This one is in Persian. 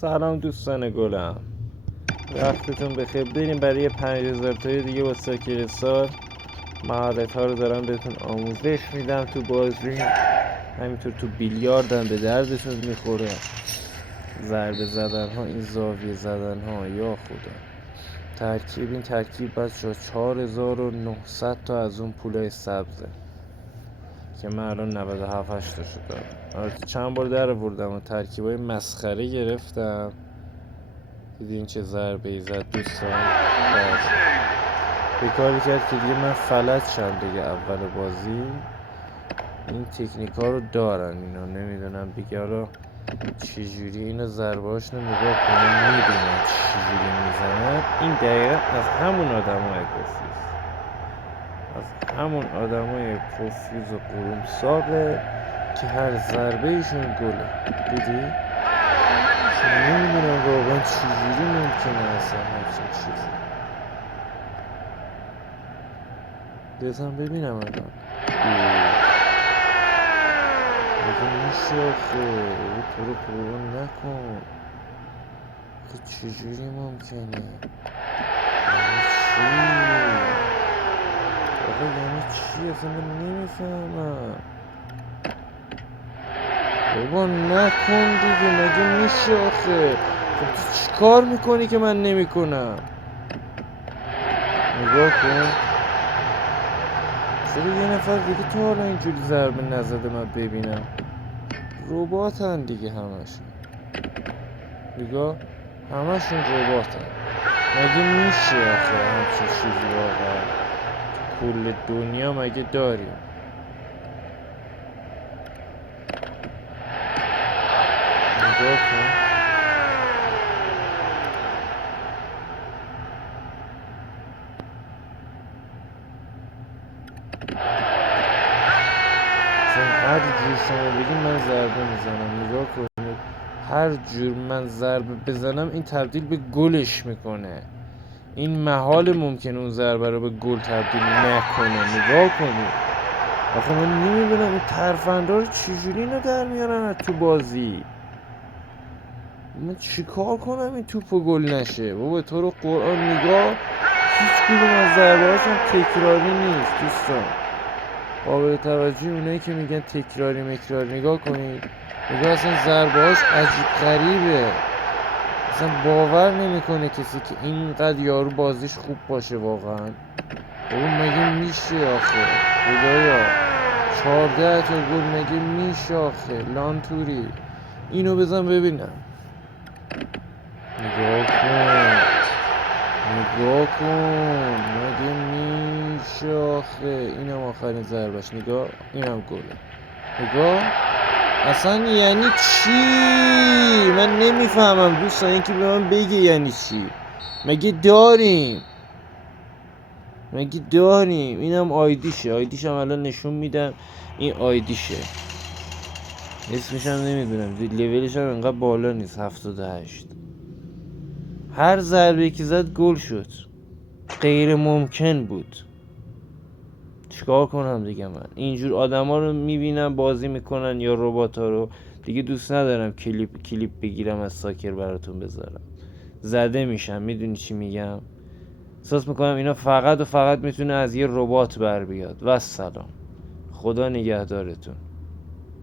سلام دوستان گلم، وقتتون بخیر. بریم برای 5000 تایی دیگه با ساکر سال مهارت ها رو دارم بهتون آموزش میدم تو بازی. همینطور تو بیلیاردم به دردتون میخوره. ضربه زدن ها، این زاویه زدن ها، یا خدا. این ترکیب بچه 4900 تا از اون پولای سبزه که من الان 97 تاشو دارم. البته چند بار در آوردم و ترکیبای مسخره گرفتم. دیدین چه ضربه‌ای زد دوستان؟ به کاری کرد که دیگه من فلج شم دیگه. اول بازی این تکنیکا رو دارن اینا، نمیدونم دیگه حالا چجوری اینا ضربه‌هاش رو نگاه کنم میدونم چجوری میزنن. این دقیقا از همون آدمای پوفیوز، از همون آدمای پوفیوز و قرومساقه که هر ضربه ایشون گله. دیدی؟ نمیدونم واقعا چجوری ممکنه اصلا همچین چیزی. بزن ببینم الان. مگه میشه آخه؟ تو رو قربان نکن. آخه چجوری ممکنه؟ یعنی چی؟ آقا یعنی چی؟ اصلا من نمیفهمم. بابا نکن دیگه، مگه میشه آخه؟ خب تو چی کار میکنی که من نمیکنم؟ نگاه کن، چرا یه نفر دیگه تا حالا اینجوری ضربه نزده من ببینم؟ رباتن دیگه همشون. نگاه، همشون رباتن. مگه میشه آخه همچین چیزی واقعا کل دنیا مگه داریم؟ نگاه کن، چون هر جور شما بگیم من ضربه میزنم. نگاه کنید، هر جور من ضربه بزنم این تبدیل به گلش میکنه. این محال ممکنه اون ضربه رو به گل تبدیل نکنه. نگاه کنید، آخه من نمیدونم این ترفنده رو چجوری اینا در میارن از تو بازی. من چیکار کنم این توپو گل نشه؟ بابا تو رو قرآن نگاه، هیچ کدوم از ضربه هاشون تکراری نیست دوستان. قابل توجه اونایی که میگن تکراری مکراری، نگاه کنید، نگاه اصلا ضربه هاش عجیب غریبه. اصلا باور نمیکنه کسی که اینقدر یارو بازیش خوب باشه واقعا. بابا مگه میشه آخه؟ خدایا 14 تا گل مگه میشه آخه؟ لانتوری اینو بزن ببینم. نگاه کن، نگاه کن، مگه میشه آخه؟ اینم آخرین ضربش. نگاه، اینم گله. نگاه، اصلا یعنی چی؟ من نمیفهمم دوستان، این که به من بگه یعنی چی. مگه داریم؟ اینم آیدیش هم الان نشون میدم. این آیدیشه، اسمش هم نمیدونم، لولش هم انقدر بالا نیست، 78. هر ضربه که زد گل شد، غیر ممکن بود. چیکار کنم دیگه؟ من اینجور آدما رو میبینم بازی میکنن یا رباتا رو دیگه دوست ندارم کلیپ بگیرم از ساکر براتون بذارم. زده میشم. میدونی چی میگم؟ احساس میکنم اینا فقط و فقط میتونه از یه ربات بر بیاد. و سلام، خدا نگهدارتون.